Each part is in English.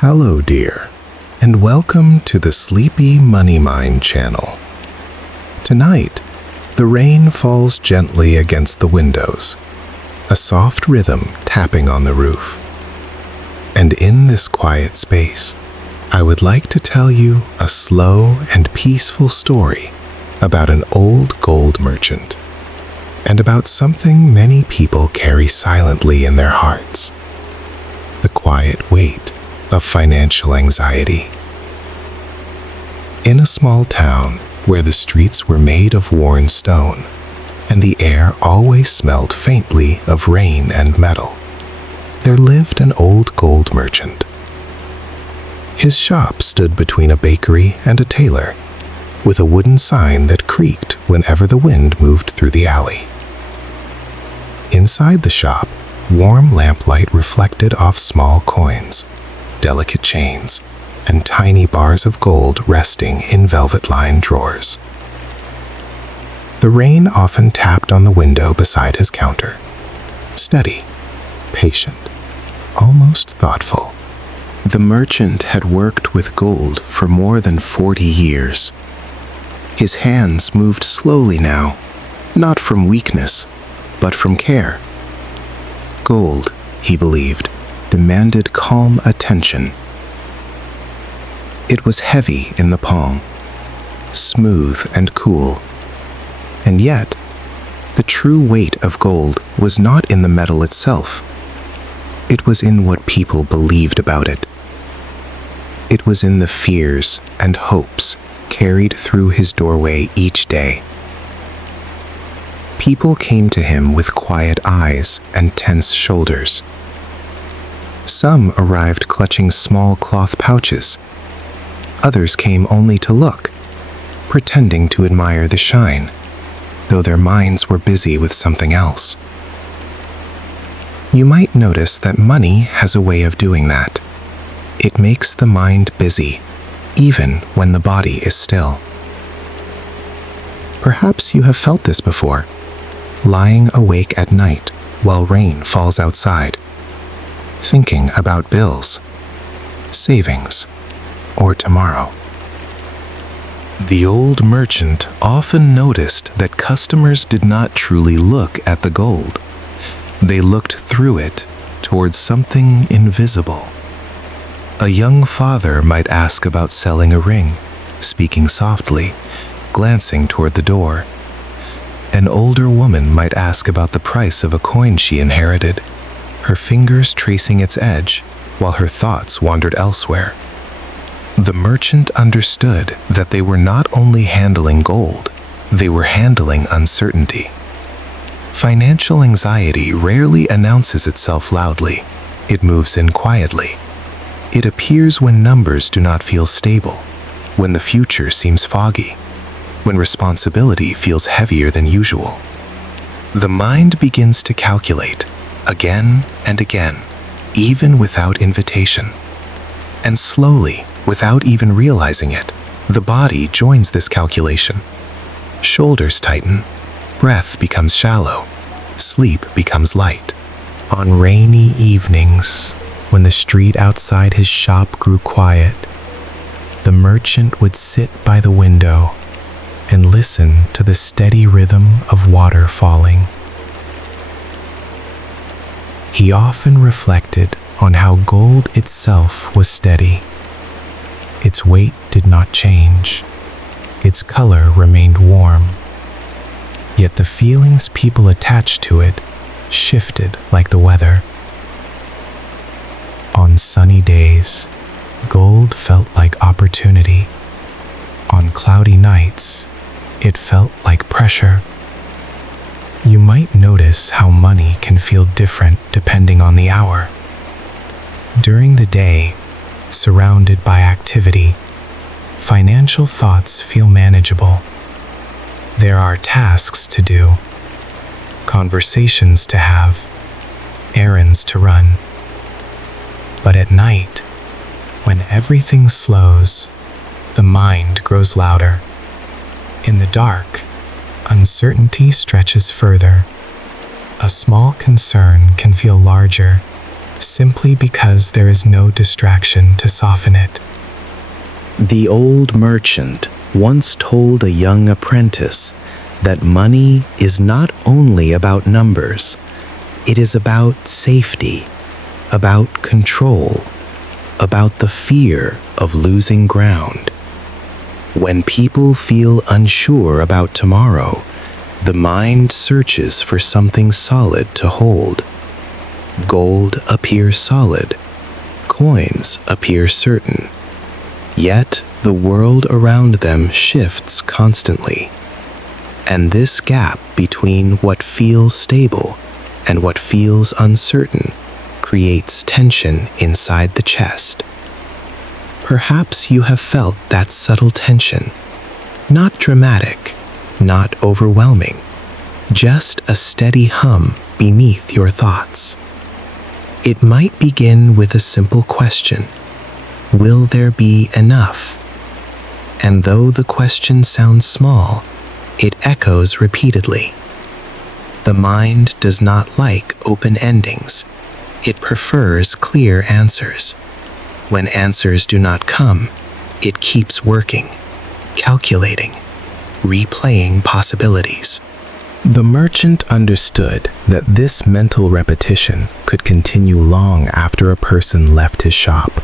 Hello, dear, and welcome to the Sleepy Money Mind channel. Tonight, the rain falls gently against the windows, a soft rhythm tapping on the roof. And in this quiet space, I would like to tell you a slow and peaceful story about an old gold merchant, and about something many people carry silently in their hearts: the quiet weight of financial anxiety. In a small town where the streets were made of worn stone, and the air always smelled faintly of rain and metal, there lived an old gold merchant. His shop stood between a bakery and a tailor, with a wooden sign that creaked whenever the wind moved through the alley. Inside the shop, warm lamplight reflected off small coins, delicate chains, and tiny bars of gold resting in velvet-lined drawers. The rain often tapped on the window beside his counter, steady, patient, almost thoughtful. The merchant had worked with gold for more than 40 years. His hands moved slowly now, not from weakness, but from care. Gold, he believed, demanded calm attention. It was heavy in the palm, smooth and cool, and yet the true weight of gold was not in the metal itself. It was in what people believed about it. It was in the fears and hopes carried through his doorway each day. People came to him with quiet eyes and tense shoulders. Some arrived clutching small cloth pouches. Others came only to look, pretending to admire the shine, though their minds were busy with something else. You might notice that money has a way of doing that. It makes the mind busy, even when the body is still. Perhaps you have felt this before, lying awake at night while rain falls outside, thinking about bills, savings, or tomorrow. The old merchant often noticed that customers did not truly look at the gold. They looked through it towards something invisible. A young father might ask about selling a ring, speaking softly, glancing toward the door. An older woman might ask about the price of a coin she inherited, her fingers tracing its edge while her thoughts wandered elsewhere. The merchant understood that they were not only handling gold, they were handling uncertainty. Financial anxiety rarely announces itself loudly. It moves in quietly. It appears when numbers do not feel stable, when the future seems foggy, when responsibility feels heavier than usual. The mind begins to calculate, again and again, even without invitation. And slowly, without even realizing it, the body joins this calculation. Shoulders tighten, breath becomes shallow, sleep becomes light. On rainy evenings, when the street outside his shop grew quiet, the merchant would sit by the window and listen to the steady rhythm of water falling. He often reflected on how gold itself was steady. Its weight did not change. Its color remained warm. Yet the feelings people attached to it shifted like the weather. On sunny days, gold felt like opportunity. On cloudy nights, it felt like pressure. You might notice how money can feel different depending on the hour. During the day, surrounded by activity, financial thoughts feel manageable. There are tasks to do, conversations to have, errands to run. But at night, when everything slows, the mind grows louder. In the dark, uncertainty stretches further. A small concern can feel larger, simply because there is no distraction to soften it. The old merchant once told a young apprentice that money is not only about numbers, it is about safety, about control, about the fear of losing ground. When people feel unsure about tomorrow, the mind searches for something solid to hold. Gold appears solid, coins appear certain, yet the world around them shifts constantly. And this gap between what feels stable and what feels uncertain creates tension inside the chest. Perhaps you have felt that subtle tension, not dramatic, not overwhelming, just a steady hum beneath your thoughts. It might begin with a simple question: will there be enough? And though the question sounds small, it echoes repeatedly. The mind does not like open endings. It prefers clear answers. When answers do not come, it keeps working, calculating, replaying possibilities. The merchant understood that this mental repetition could continue long after a person left his shop.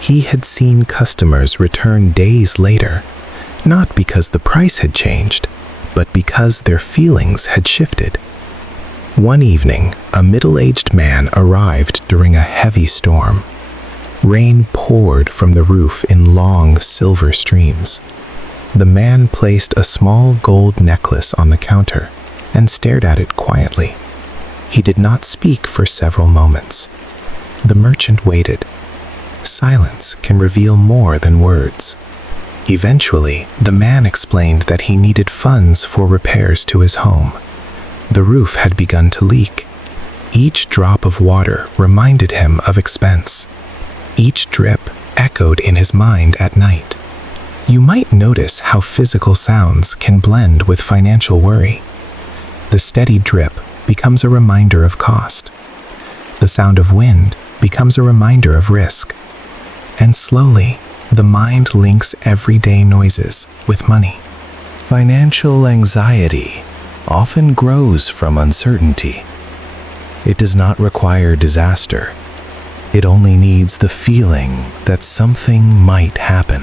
He had seen customers return days later, not because the price had changed, but because their feelings had shifted. One evening, a middle-aged man arrived during a heavy storm. Rain poured from the roof in long silver streams. The man placed a small gold necklace on the counter and stared at it quietly. He did not speak for several moments. The merchant waited. Silence can reveal more than words. Eventually, the man explained that he needed funds for repairs to his home. The roof had begun to leak. Each drop of water reminded him of expense. Each drip echoed in his mind at night. You might notice how physical sounds can blend with financial worry. The steady drip becomes a reminder of cost. The sound of wind becomes a reminder of risk. And slowly, the mind links everyday noises with money. Financial anxiety often grows from uncertainty. It does not require disaster. It only needs the feeling that something might happen.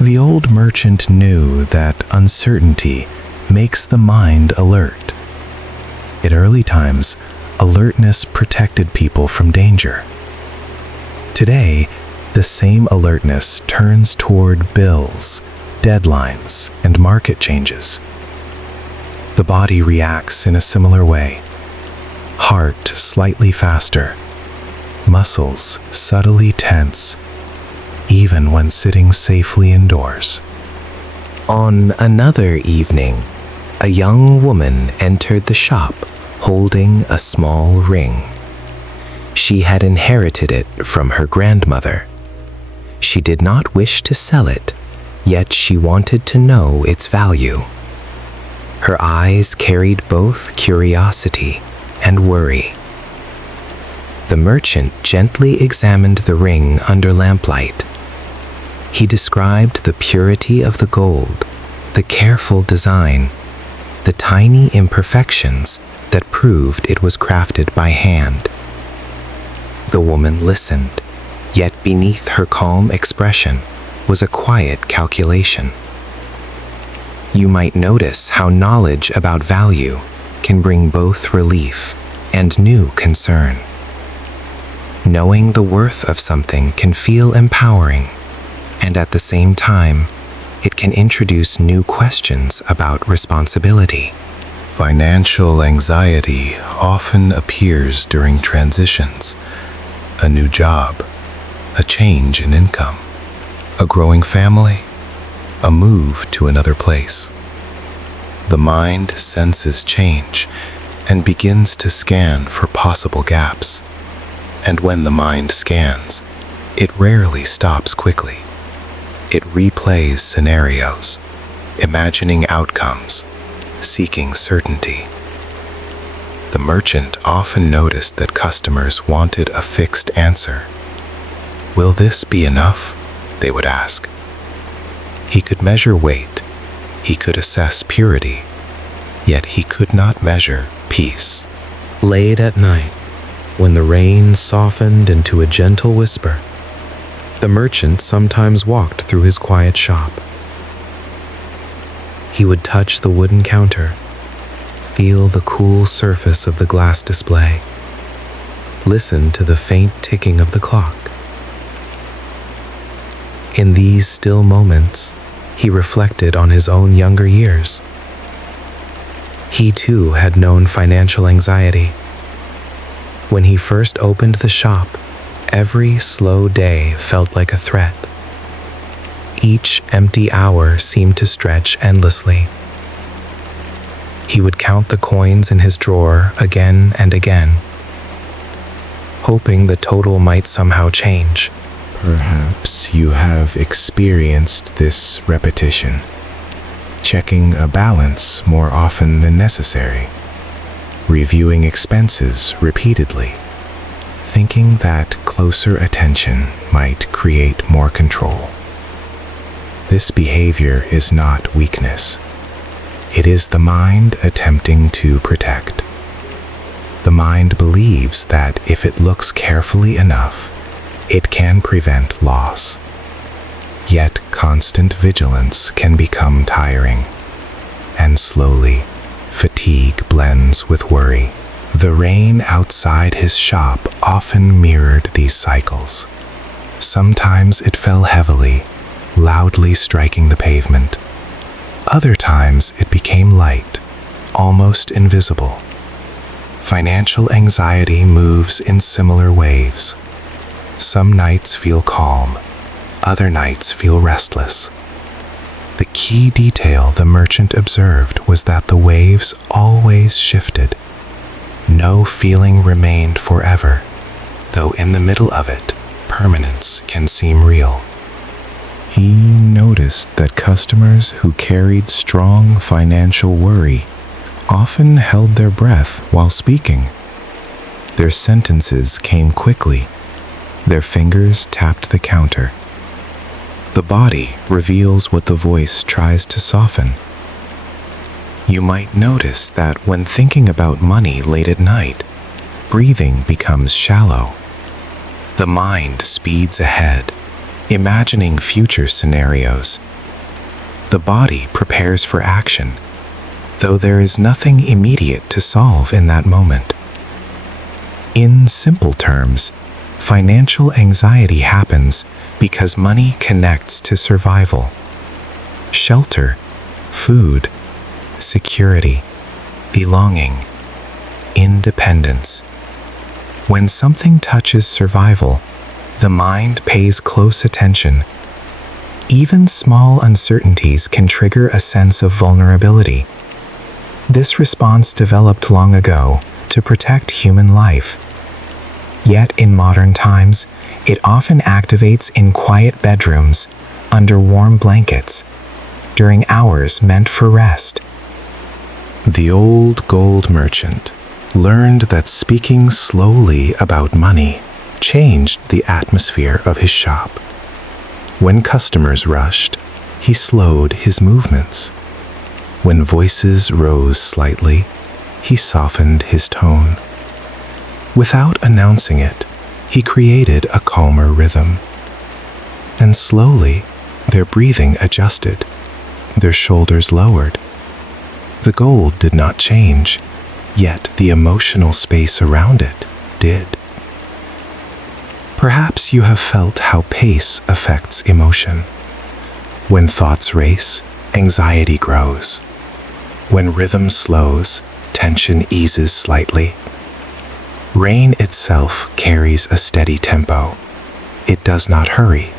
The old merchant knew that uncertainty makes the mind alert. In early times, alertness protected people from danger. Today, the same alertness turns toward bills, deadlines, and market changes. The body reacts in a similar way. Heart slightly faster, muscles subtly tense, even when sitting safely indoors. On another evening, a young woman entered the shop holding a small ring. She had inherited it from her grandmother. She did not wish to sell it, yet she wanted to know its value. Her eyes carried both curiosity and worry. The merchant gently examined the ring under lamplight. He described the purity of the gold, the careful design, the tiny imperfections that proved it was crafted by hand. The woman listened, yet beneath her calm expression was a quiet calculation. You might notice how knowledge about value can bring both relief and new concern. Knowing the worth of something can feel empowering, and at the same time, it can introduce new questions about responsibility. Financial anxiety often appears during transitions. A new job, a change in income, a growing family, a move to another place. The mind senses change and begins to scan for possible gaps. And when the mind scans, it rarely stops quickly. It replays scenarios, imagining outcomes, seeking certainty. The merchant often noticed that customers wanted a fixed answer. "Will this be enough?" they would ask. He could measure weight, he could assess purity, yet he could not measure peace. Late at night, when the rain softened into a gentle whisper, the merchant sometimes walked through his quiet shop. He would touch the wooden counter, feel the cool surface of the glass display, listen to the faint ticking of the clock. In these still moments, he reflected on his own younger years. He too had known financial anxiety. When he first opened the shop, every slow day felt like a threat. Each empty hour seemed to stretch endlessly. He would count the coins in his drawer again and again, hoping the total might somehow change. Perhaps you have experienced this repetition, checking a balance more often than necessary, reviewing expenses repeatedly, thinking that closer attention might create more control. This behavior is not weakness. It is the mind attempting to protect. The mind believes that if it looks carefully enough, it can prevent loss. Yet constant vigilance can become tiring, and slowly, fatigue blends with worry. The rain outside his shop often mirrored these cycles. Sometimes it fell heavily, loudly striking the pavement. Other times it became light, almost invisible. Financial anxiety moves in similar waves. Some nights feel calm, other nights feel restless. The key detail the merchant observed was that the waves always shifted. No feeling remained forever, though in the middle of it, permanence can seem real. He noticed that customers who carried strong financial worry often held their breath while speaking. Their sentences came quickly. Their fingers tapped the counter. The body reveals what the voice tries to soften. You might notice that when thinking about money late at night, breathing becomes shallow. The mind speeds ahead, imagining future scenarios. The body prepares for action, though there is nothing immediate to solve in that moment. In simple terms, financial anxiety happens because money connects to survival. Shelter, food, security, belonging, independence. When something touches survival, the mind pays close attention. Even small uncertainties can trigger a sense of vulnerability. This response developed long ago to protect human life. Yet in modern times, it often activates in quiet bedrooms, under warm blankets, during hours meant for rest. The old gold merchant learned that speaking slowly about money changed the atmosphere of his shop. When customers rushed, he slowed his movements. When voices rose slightly, he softened his tone. Without announcing it, he created a calmer rhythm. And slowly, their breathing adjusted, their shoulders lowered. The gold did not change, yet the emotional space around it did. Perhaps you have felt how pace affects emotion. When thoughts race, anxiety grows. When rhythm slows, tension eases slightly. Rain itself carries a steady tempo. It does not hurry.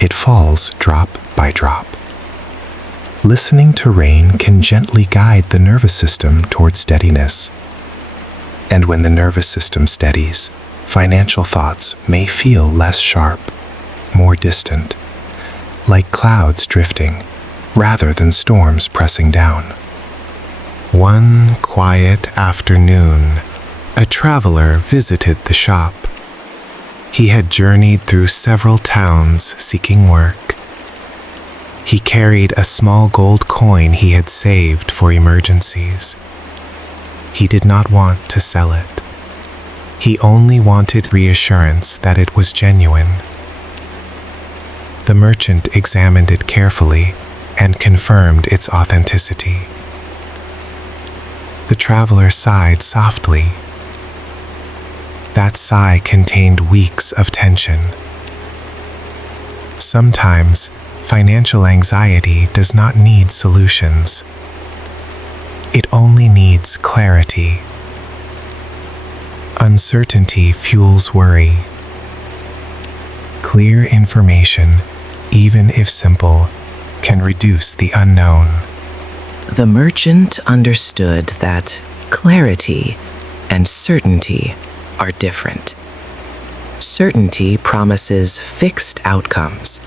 It falls drop by drop. Listening to rain can gently guide the nervous system toward steadiness. And when the nervous system steadies, financial thoughts may feel less sharp, more distant, like clouds drifting, rather than storms pressing down. One quiet afternoon, A traveler visited the shop. He had journeyed through several towns seeking work. He carried a small gold coin he had saved for emergencies. He did not want to sell it. He only wanted reassurance that it was genuine. The merchant examined it carefully and confirmed its authenticity. The traveler sighed softly. That sigh contained weeks of tension. Sometimes, financial anxiety does not need solutions. It only needs clarity. Uncertainty fuels worry. Clear information, even if simple, can reduce the unknown. The merchant understood that clarity and certainty are different. Certainty promises fixed outcomes.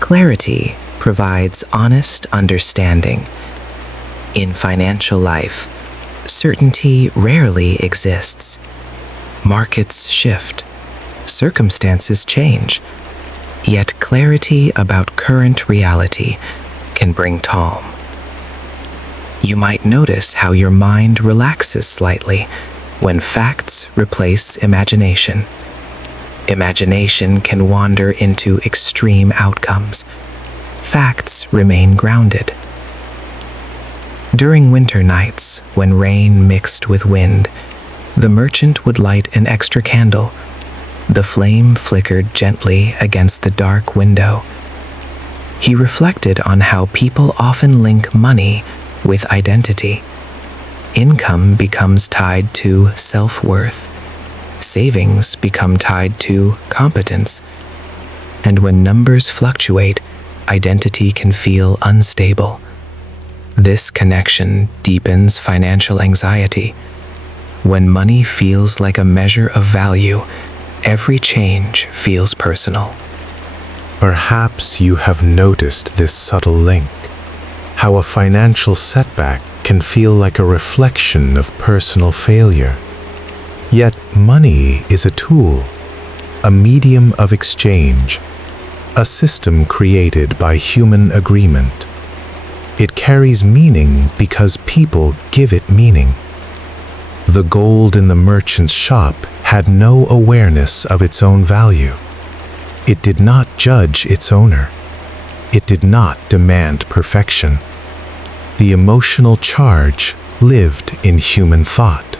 Clarity provides honest understanding. In financial life, certainty rarely exists. Markets shift, circumstances change, yet clarity about current reality can bring calm. You might notice how your mind relaxes slightly when facts replace imagination. Imagination can wander into extreme outcomes. Facts remain grounded. During winter nights, when rain mixed with wind, the merchant would light an extra candle. The flame flickered gently against the dark window. He reflected on how people often link money with identity. Income becomes tied to self-worth. Savings become tied to competence. And when numbers fluctuate, identity can feel unstable. This connection deepens financial anxiety. When money feels like a measure of value, every change feels personal. Perhaps you have noticed this subtle link, how a financial setback can feel like a reflection of personal failure. Yet money is a tool, a medium of exchange, a system created by human agreement. It carries meaning because people give it meaning. The gold in the merchant's shop had no awareness of its own value. It did not judge its owner. It did not demand perfection. The emotional charge lived in human thought.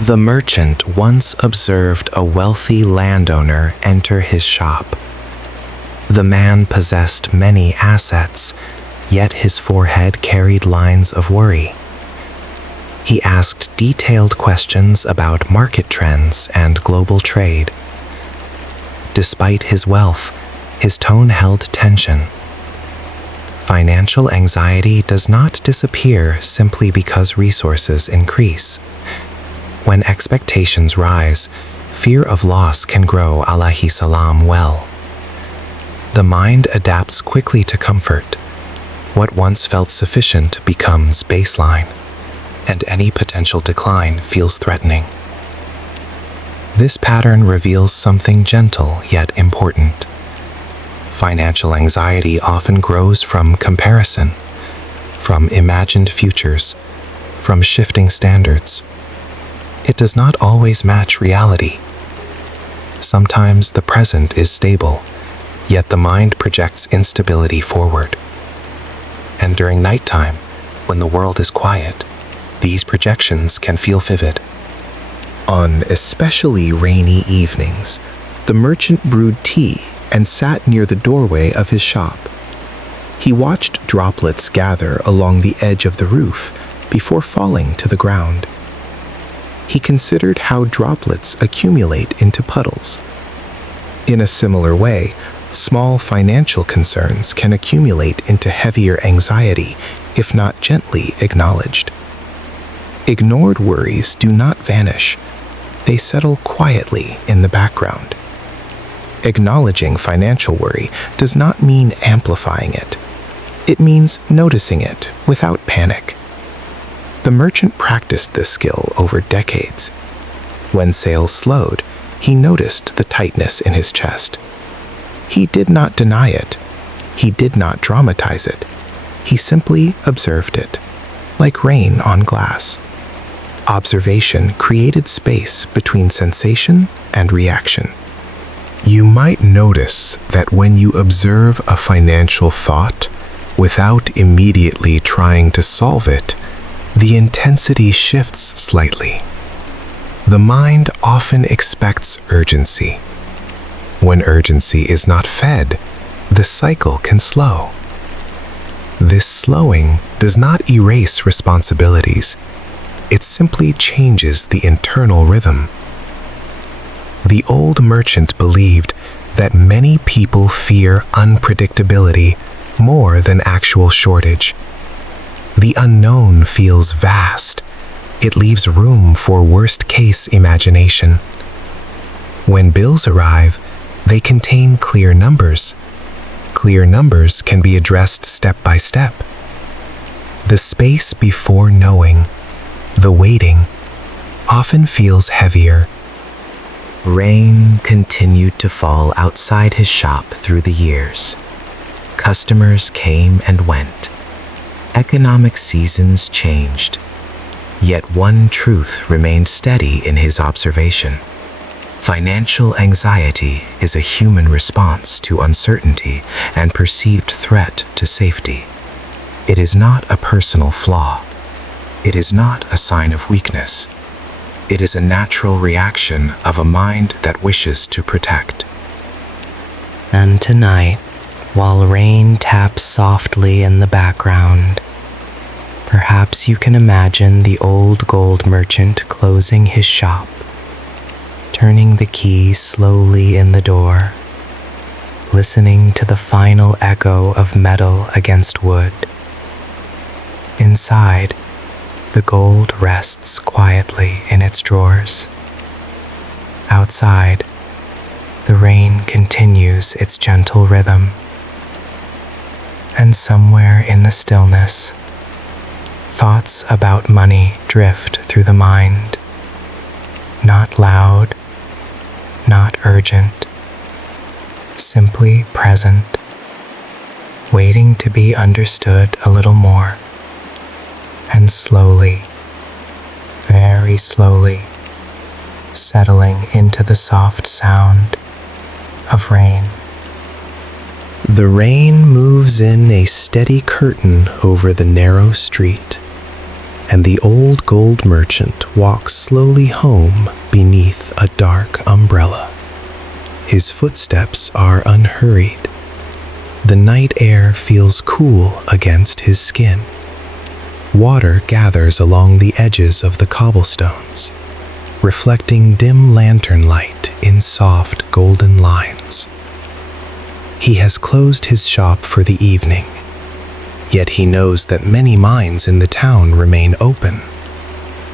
The merchant once observed a wealthy landowner enter his shop. The man possessed many assets, yet his forehead carried lines of worry. He asked detailed questions about market trends and global trade. Despite his wealth, his tone held tension. Financial anxiety does not disappear simply because resources increase. When expectations rise, fear of loss can grow alayhi salam well. The mind adapts quickly to comfort. What once felt sufficient becomes baseline, and any potential decline feels threatening. This pattern reveals something gentle yet important. Financial anxiety often grows from comparison, from imagined futures, from shifting standards. It does not always match reality. Sometimes the present is stable, yet the mind projects instability forward. And during nighttime, when the world is quiet, these projections can feel vivid. On especially rainy evenings, the merchant brewed tea and sat near the doorway of his shop. He watched droplets gather along the edge of the roof before falling to the ground. He considered how droplets accumulate into puddles. In a similar way, small financial concerns can accumulate into heavier anxiety if not gently acknowledged. Ignored worries do not vanish. They settle quietly in the background. Acknowledging financial worry does not mean amplifying it. It means noticing it without panic. The merchant practiced this skill over decades. When sales slowed, he noticed the tightness in his chest. He did not deny it. He did not dramatize it. He simply observed it, like rain on glass. Observation created space between sensation and reaction. You might notice that when you observe a financial thought without immediately trying to solve it, the intensity shifts slightly. The mind often expects urgency. When urgency is not fed, the cycle can slow. This slowing does not erase responsibilities. It simply changes the internal rhythm. The old merchant believed that many people fear unpredictability more than actual shortage. The unknown feels vast. It leaves room for worst-case imagination. When bills arrive, they contain clear numbers. Clear numbers can be addressed step by step. The space before knowing, the waiting, often feels heavier. Rain continued to fall outside his shop through the years. Customers came and went. Economic seasons changed. Yet one truth remained steady in his observation. Financial anxiety is a human response to uncertainty and perceived threat to safety. It is not a personal flaw. It is not a sign of weakness. It is a natural reaction of a mind that wishes to protect. And tonight, while rain taps softly in the background, perhaps you can imagine the old gold merchant closing his shop, turning the key slowly in the door, listening to the final echo of metal against wood. Inside, the gold rests quietly in its drawers. Outside, the rain continues its gentle rhythm. And somewhere in the stillness, thoughts about money drift through the mind. Not loud, not urgent, simply present, waiting to be understood a little more. And slowly, very slowly, settling into the soft sound of rain. The rain moves in a steady curtain over the narrow street, and the old gold merchant walks slowly home beneath a dark umbrella. His footsteps are unhurried. The night air feels cool against his skin. Water gathers along the edges of the cobblestones, reflecting dim lantern light in soft golden lines. He has closed his shop for the evening, yet he knows that many minds in the town remain open,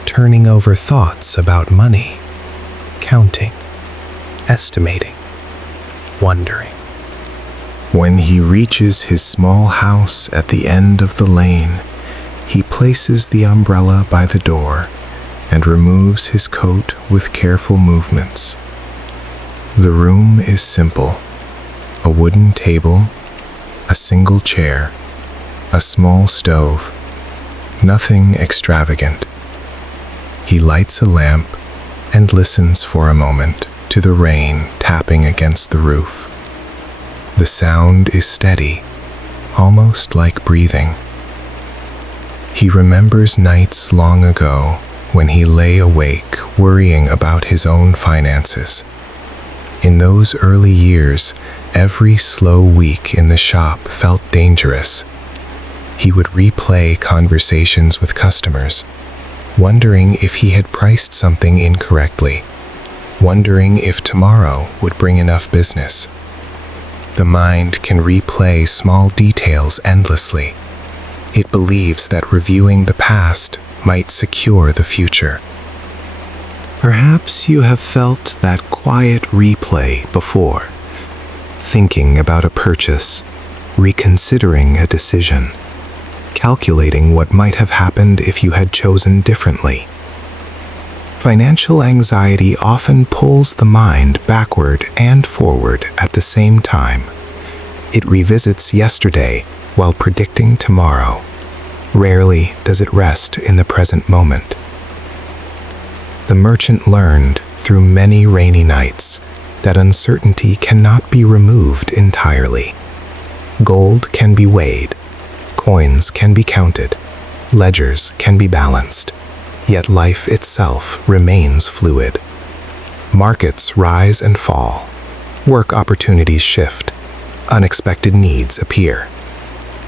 turning over thoughts about money, counting, estimating, wondering. When he reaches his small house at the end of the lane, he places the umbrella by the door and removes his coat with careful movements. The room is simple: a wooden table, a single chair, a small stove, nothing extravagant. He lights a lamp and listens for a moment to the rain tapping against the roof. The sound is steady, almost like breathing. He remembers nights long ago when he lay awake worrying about his own finances. In those early years, every slow week in the shop felt dangerous. He would replay conversations with customers, wondering if he had priced something incorrectly, wondering if tomorrow would bring enough business. The mind can replay small details endlessly. It believes that reviewing the past might secure the future. Perhaps you have felt that quiet replay before, thinking about a purchase, reconsidering a decision, calculating what might have happened if you had chosen differently. Financial anxiety often pulls the mind backward and forward at the same time. It revisits yesterday while predicting tomorrow. Rarely does it rest in the present moment. The merchant learned through many rainy nights that uncertainty cannot be removed entirely. Gold can be weighed, coins can be counted, ledgers can be balanced, yet life itself remains fluid. Markets rise and fall, work opportunities shift, unexpected needs appear.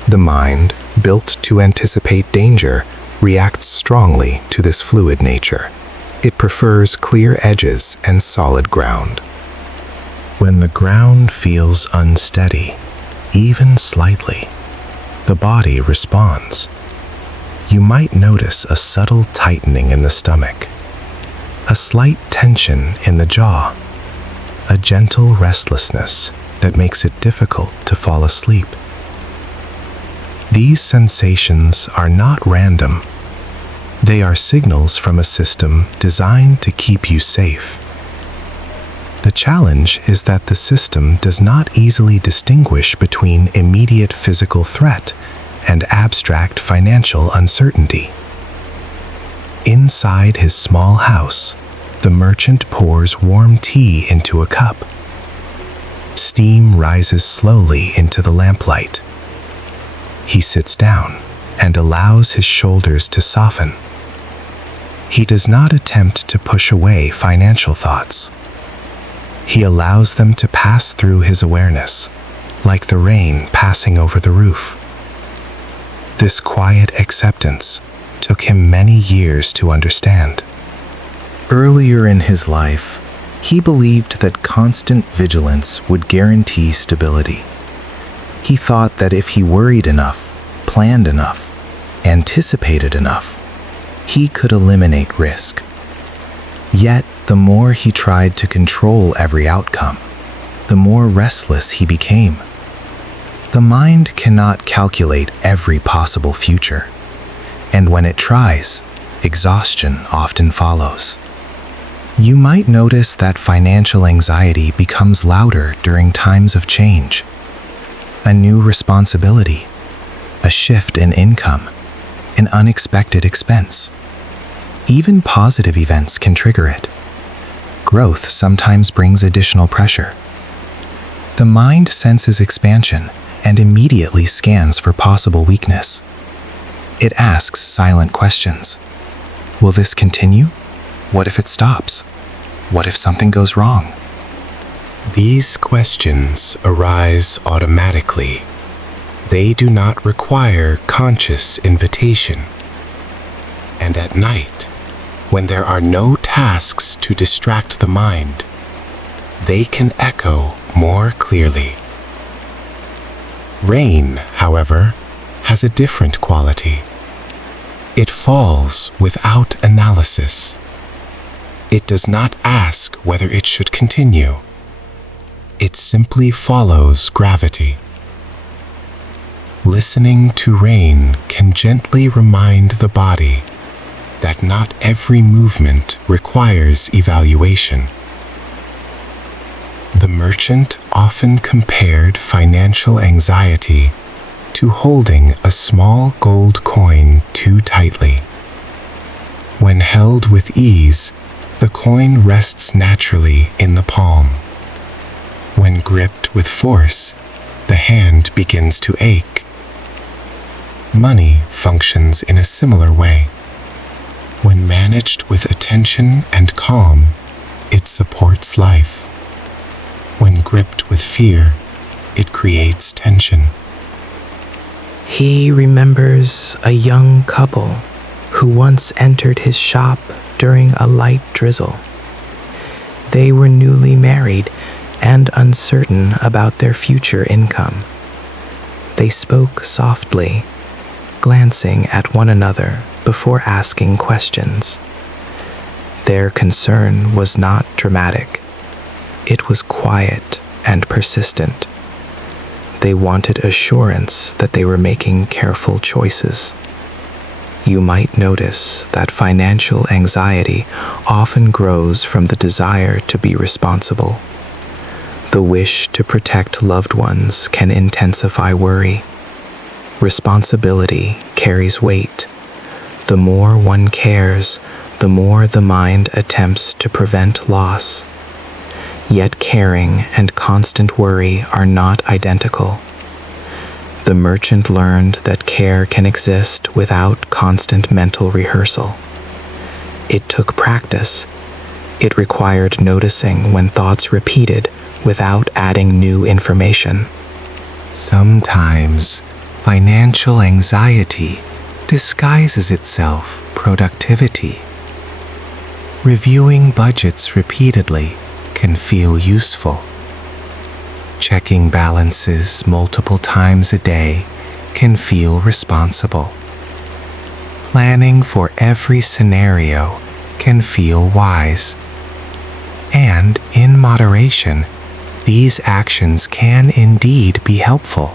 The mind, built to anticipate danger, reacts strongly to this fluid nature. It prefers clear edges and solid ground. When the ground feels unsteady, even slightly, the body responds. You might notice a subtle tightening in the stomach, a slight tension in the jaw, a gentle restlessness that makes it difficult to fall asleep. These sensations are not random. They are signals from a system designed to keep you safe. The challenge is that the system does not easily distinguish between immediate physical threat and abstract financial uncertainty. Inside his small house, the merchant pours warm tea into a cup. Steam rises slowly into the lamplight. He sits down and allows his shoulders to soften. He does not attempt to push away financial thoughts. He allows them to pass through his awareness, like the rain passing over the roof. This quiet acceptance took him many years to understand. Earlier in his life, he believed that constant vigilance would guarantee stability. He thought that if he worried enough, planned enough, anticipated enough, he could eliminate risk. Yet, the more he tried to control every outcome, the more restless he became. The mind cannot calculate every possible future, and when it tries, exhaustion often follows. You might notice that financial anxiety becomes louder during times of change. A new responsibility, a shift in income, an unexpected expense. Even positive events can trigger it. Growth sometimes brings additional pressure. The mind senses expansion and immediately scans for possible weakness. It asks silent questions. Will this continue? What if it stops? What if something goes wrong? These questions arise automatically. They do not require conscious invitation. And at night, when there are no tasks to distract the mind, they can echo more clearly. Rain, however, has a different quality. It falls without analysis. It does not ask whether it should continue. It simply follows gravity. Listening to rain can gently remind the body that not every movement requires evaluation. The merchant often compared financial anxiety to holding a small gold coin too tightly. When held with ease, the coin rests naturally in the palm. When gripped with force, the hand begins to ache. Money functions in a similar way. When managed with attention and calm, it supports life. When gripped with fear, it creates tension. He remembers a young couple who once entered his shop during a light drizzle. They were newly married and uncertain about their future income. They spoke softly, glancing at one another before asking questions. Their concern was not dramatic. It was quiet and persistent. They wanted assurance that they were making careful choices. You might notice that financial anxiety often grows from the desire to be responsible. The wish to protect loved ones can intensify worry. Responsibility carries weight. The more one cares, the more the mind attempts to prevent loss. Yet caring and constant worry are not identical. The merchant learned that care can exist without constant mental rehearsal. It took practice. It required noticing when thoughts repeated without adding new information. Sometimes financial anxiety disguises itself productivity. Reviewing budgets repeatedly can feel useful. Checking balances multiple times a day can feel responsible. Planning for every scenario can feel wise. And in moderation, these actions can indeed be helpful.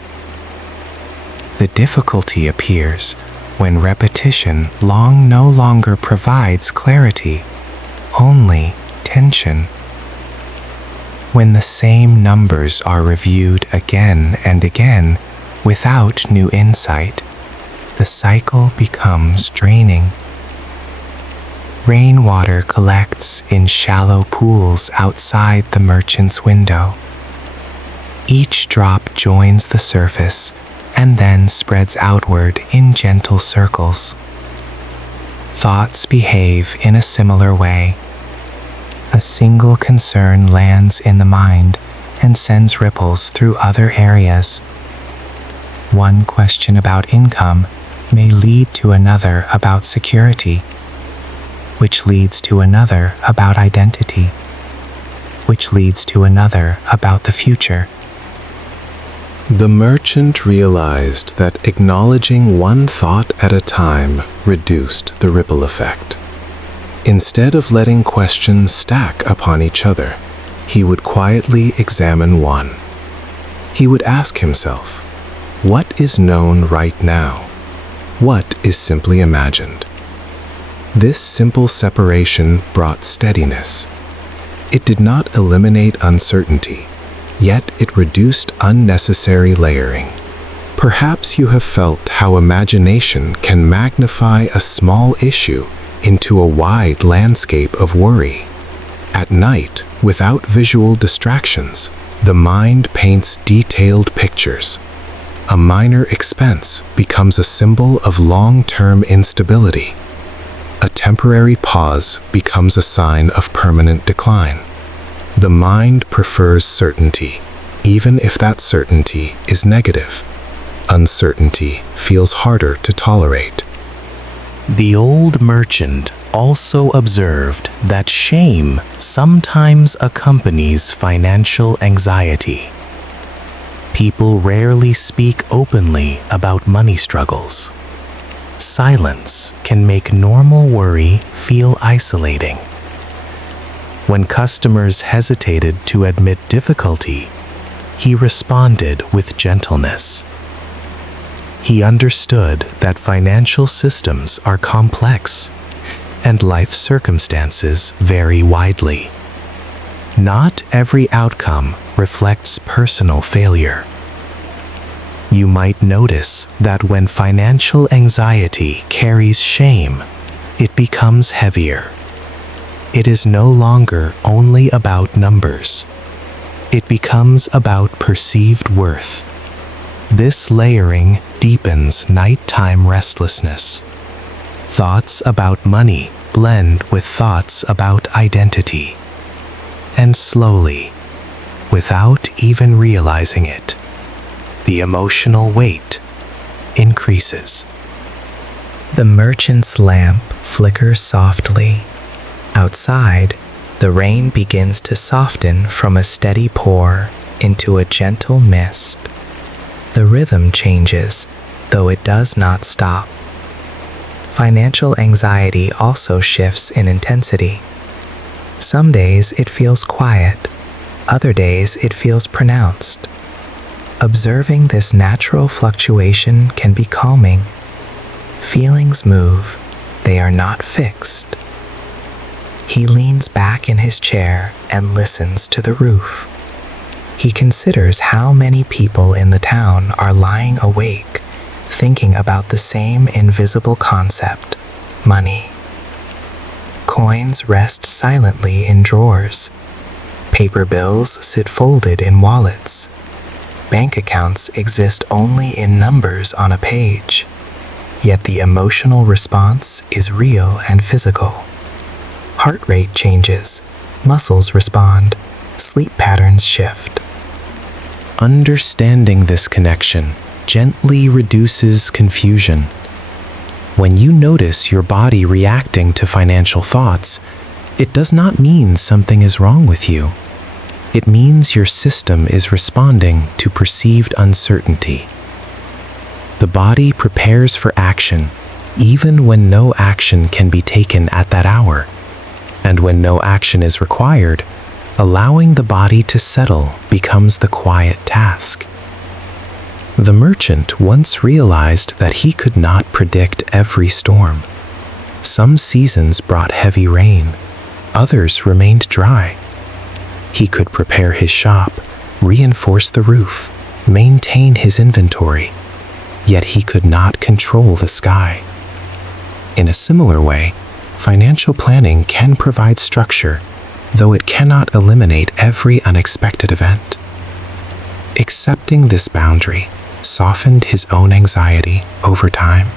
The difficulty appears when repetition no longer provides clarity, only tension. When the same numbers are reviewed again and again without new insight, the cycle becomes draining. Rainwater collects in shallow pools outside the merchant's window. Each drop joins the surface and then spreads outward in gentle circles. Thoughts behave in a similar way. A single concern lands in the mind and sends ripples through other areas. One question about income may lead to another about security, which leads to another about identity, which leads to another about the future. The merchant realized that acknowledging one thought at a time reduced the ripple effect. Instead of letting questions stack upon each other, he would quietly examine one. He would ask himself, what is known right now? What is simply imagined? This simple separation brought steadiness. It did not eliminate uncertainty, yet it reduced unnecessary layering. Perhaps you have felt how imagination can magnify a small issue into a wide landscape of worry. At night, without visual distractions, the mind paints detailed pictures. A minor expense becomes a symbol of long-term instability. A temporary pause becomes a sign of permanent decline. The mind prefers certainty, even if that certainty is negative. Uncertainty feels harder to tolerate. The old merchant also observed that shame sometimes accompanies financial anxiety. People rarely speak openly about money struggles. Silence can make normal worry feel isolating. When customers hesitated to admit difficulty, he responded with gentleness. He understood that financial systems are complex and life circumstances vary widely. Not every outcome reflects personal failure. You might notice that when financial anxiety carries shame, it becomes heavier. It is no longer only about numbers. It becomes about perceived worth. This layering deepens nighttime restlessness. Thoughts about money blend with thoughts about identity. And slowly, without even realizing it, the emotional weight increases. The merchant's lamp flickers softly. Outside, the rain begins to soften from a steady pour into a gentle mist. The rhythm changes, though it does not stop. Financial anxiety also shifts in intensity. Some days it feels quiet, other days it feels pronounced. Observing this natural fluctuation can be calming. Feelings move, they are not fixed. He leans back in his chair and listens to the roof. He considers how many people in the town are lying awake, thinking about the same invisible concept, money. Coins rest silently in drawers. Paper bills sit folded in wallets. Bank accounts exist only in numbers on a page. Yet the emotional response is real and physical. Heart rate changes, muscles respond, sleep patterns shift. Understanding this connection gently reduces confusion. When you notice your body reacting to financial thoughts, it does not mean something is wrong with you. It means your system is responding to perceived uncertainty. The body prepares for action even when no action can be taken at that hour. And when no action is required, allowing the body to settle becomes the quiet task. The merchant once realized that he could not predict every storm. Some seasons brought heavy rain, others remained dry. He could prepare his shop, reinforce the roof, maintain his inventory, yet he could not control the sky. In a similar way, financial planning can provide structure, though it cannot eliminate every unexpected event. Accepting this boundary softened his own anxiety over time.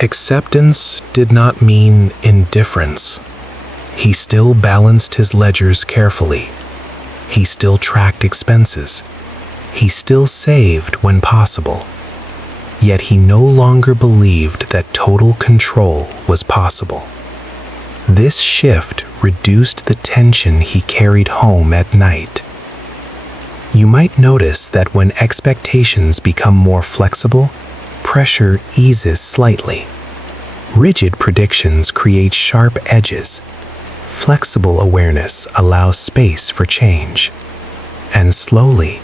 Acceptance did not mean indifference. He still balanced his ledgers carefully. He still tracked expenses. He still saved when possible. Yet he no longer believed that total control was possible. This shift reduced the tension he carried home at night. You might notice that when expectations become more flexible, pressure eases slightly. Rigid predictions create sharp edges. Flexible awareness allows space for change. And slowly,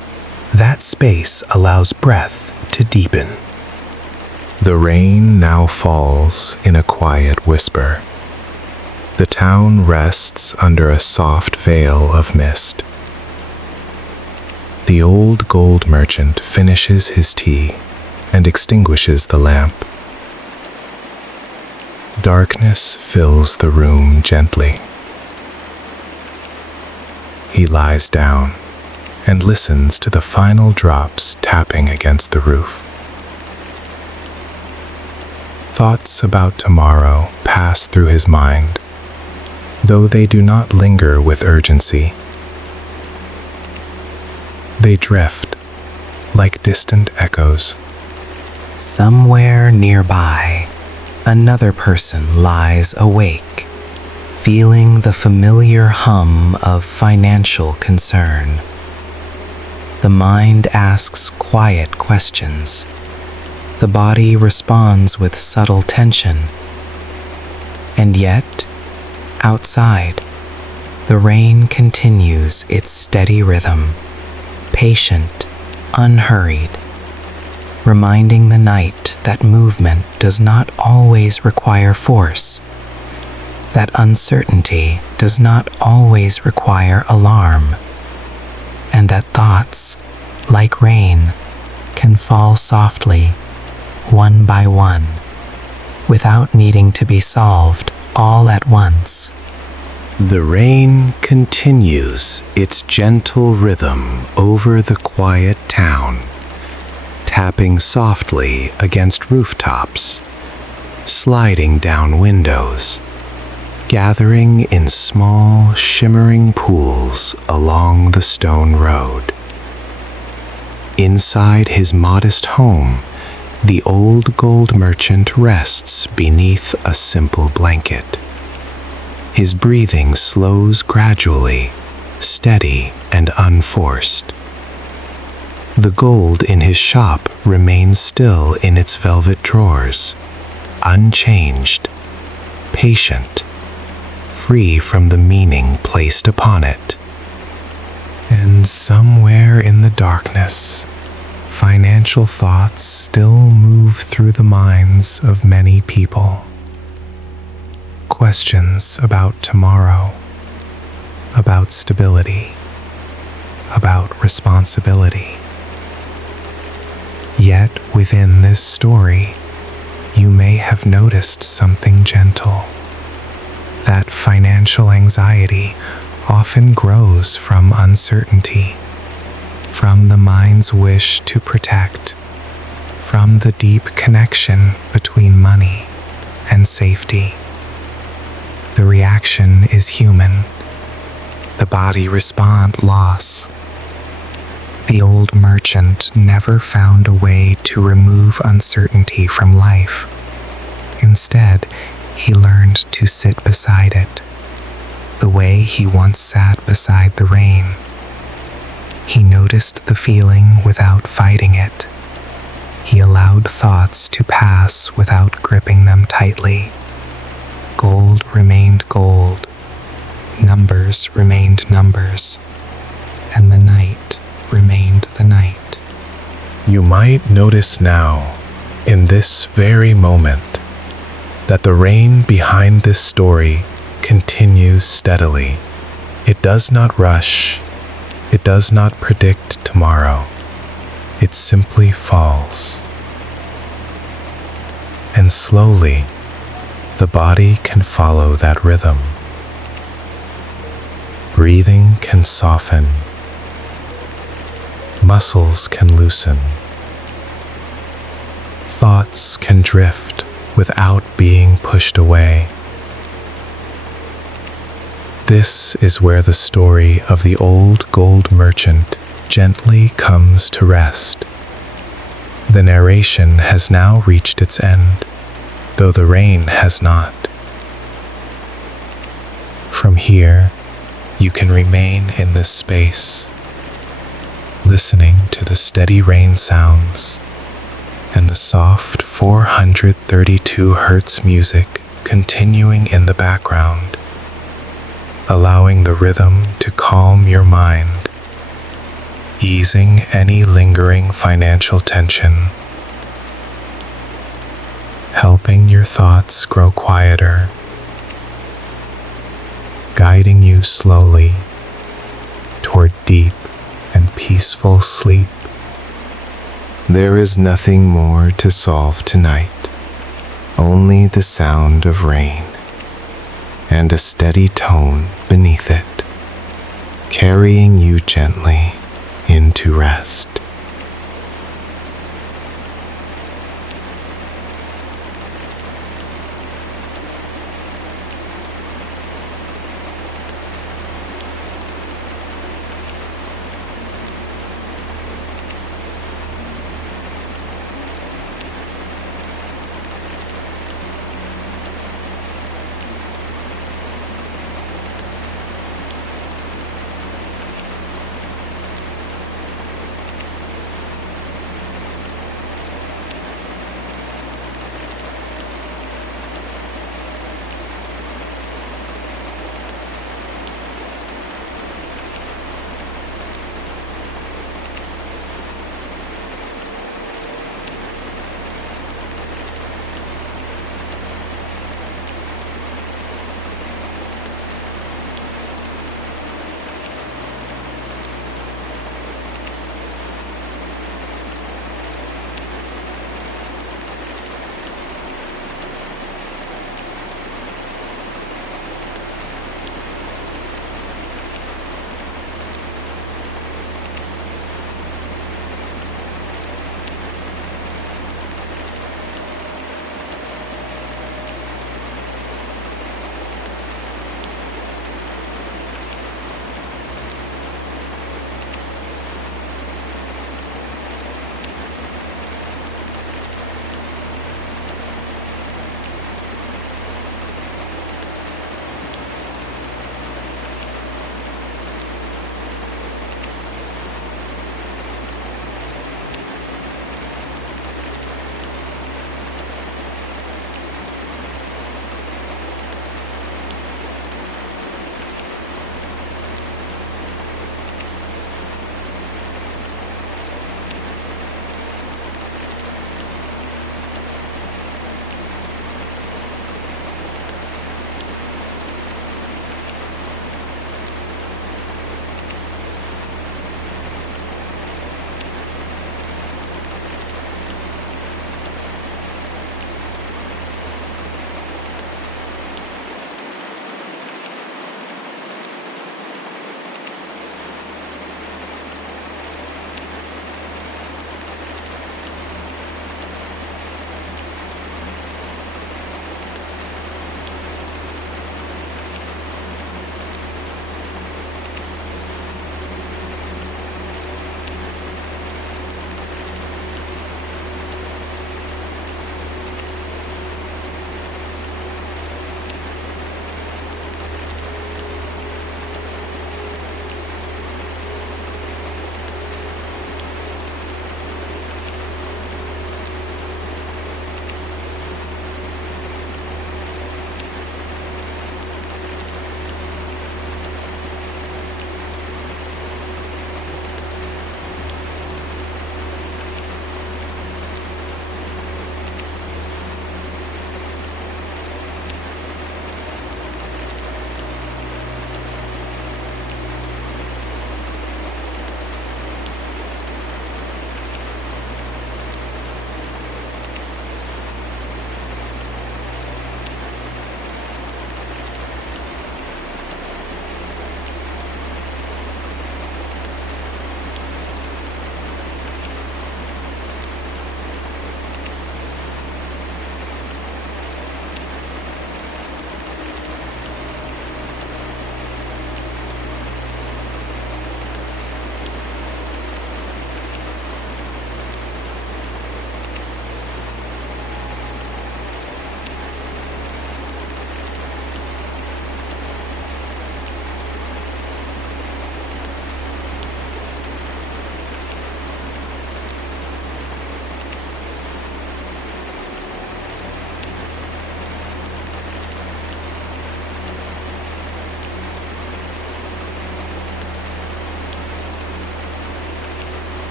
that space allows breath to deepen. The rain now falls in a quiet whisper. The town rests under a soft veil of mist. The old gold merchant finishes his tea and extinguishes the lamp. Darkness fills the room gently. He lies down and listens to the final drops tapping against the roof. Thoughts about tomorrow pass through his mind, though they do not linger with urgency. They drift like distant echoes. Somewhere nearby, another person lies awake, feeling the familiar hum of financial concern. The mind asks quiet questions. The body responds with subtle tension. And yet, outside, the rain continues its steady rhythm, patient, unhurried, reminding the night that movement does not always require force, that uncertainty does not always require alarm, and that thoughts, like rain, can fall softly, one by one, without needing to be solved all at once. The rain continues its gentle rhythm over the quiet town, tapping softly against rooftops, sliding down windows, gathering in small, shimmering pools along the stone road. Inside his modest home, the old gold merchant rests beneath a simple blanket. His breathing slows gradually, steady and unforced. The gold in his shop remains still in its velvet drawers, unchanged, patient, free from the meaning placed upon it. And somewhere in the darkness, financial thoughts still move through the minds of many people. Questions about tomorrow, about stability, about responsibility. Yet within this story, you may have noticed something gentle. That financial anxiety often grows from uncertainty, from the mind's wish to protect, from the deep connection between money and safety. The reaction is human. The body responds loss. The old merchant never found a way to remove uncertainty from life. Instead, he learned to sit beside it, the way he once sat beside the rain. He noticed the feeling without fighting it. He allowed thoughts to pass without gripping them tightly. Gold remained gold. Numbers remained numbers. And the night remained the night. You might notice now, in this very moment, that the rain behind this story continues steadily. It does not rush. It does not predict tomorrow. It simply falls. And slowly, the body can follow that rhythm. Breathing can soften. Muscles can loosen. Thoughts can drift without being pushed away. This is where the story of the old gold merchant gently comes to rest. The narration has now reached its end, though the rain has not. From here, you can remain in this space, listening to the steady rain sounds and the soft 432 Hz music continuing in the background, allowing the rhythm to calm your mind, easing any lingering financial tension, helping your thoughts grow quieter, guiding you slowly toward deep and peaceful sleep. There is nothing more to solve tonight, only the sound of rain and a steady tone beneath it, carrying you gently into rest.